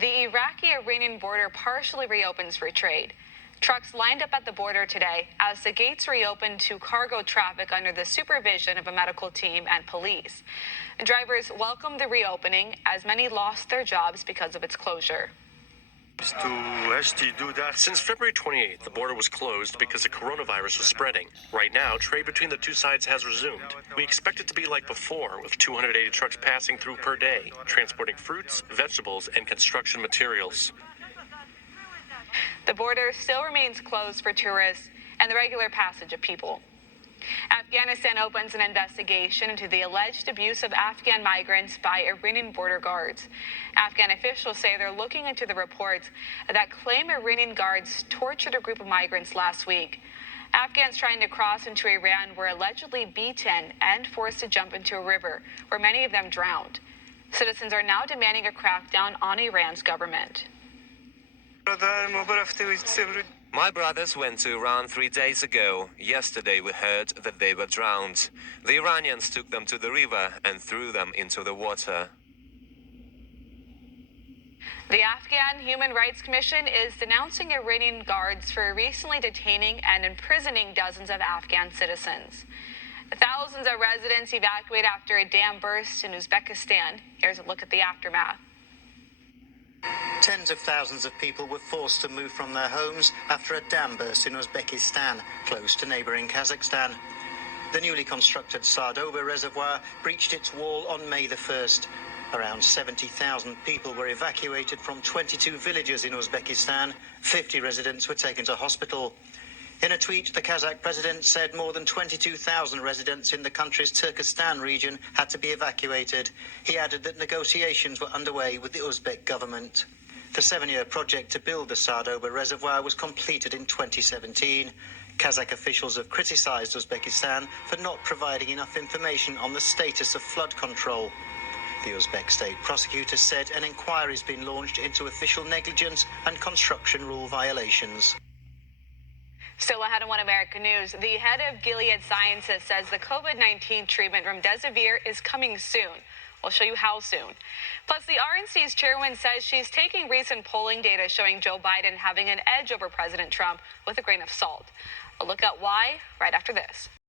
The Iraqi-Iranian border partially reopens for trade. Trucks lined up at the border today as the gates reopened to cargo traffic under the supervision of a medical team and police. Drivers welcomed the reopening as many lost their jobs because of its closure. Since February 28th, the border was closed because the coronavirus was spreading. Right now, trade between the two sides has resumed. We expect it to be like before, with 280 trucks passing through per day, transporting fruits, vegetables, and construction materials. The border still remains closed for tourists and the regular passage of people. Afghanistan opens an investigation into the alleged abuse of Afghan migrants by Iranian border guards. Afghan officials say they're looking into the reports that claim Iranian guards tortured a group of migrants last week. Afghans trying to cross into Iran were allegedly beaten and forced to jump into a river, where many of them drowned. Citizens are now demanding a crackdown on Iran's government. My brothers went to Iran 3 days ago. Yesterday we heard that they were drowned. The Iranians took them to the river and threw them into the water. The Afghan Human Rights Commission is denouncing Iranian guards for recently detaining and imprisoning dozens of Afghan citizens. Thousands of residents evacuated after a dam burst in Uzbekistan. Here's a look at the aftermath. Tens of thousands of people were forced to move from their homes after a dam burst in Uzbekistan, close to neighbouring Kazakhstan. The newly constructed Sardoba reservoir breached its wall on May the 1st. Around 70,000 people were evacuated from 22 villages in Uzbekistan. 50 residents were taken to hospital. In a tweet, the Kazakh president said more than 22,000 residents in the country's Turkestan region had to be evacuated. He added that negotiations were underway with the Uzbek government. The 7-year project to build the Sardoba reservoir was completed in 2017. Kazakh officials have criticised Uzbekistan for not providing enough information on the status of flood control. The Uzbek state prosecutor said an inquiry has been launched into official negligence and construction rule violations. Still ahead on One America News, the head of Gilead Sciences says the COVID-19 treatment remdesivir is coming soon. We'll show you how soon. Plus, the RNC's chairwoman says she's taking recent polling data showing Joe Biden having an edge over President Trump with a grain of salt. A look at why right after this.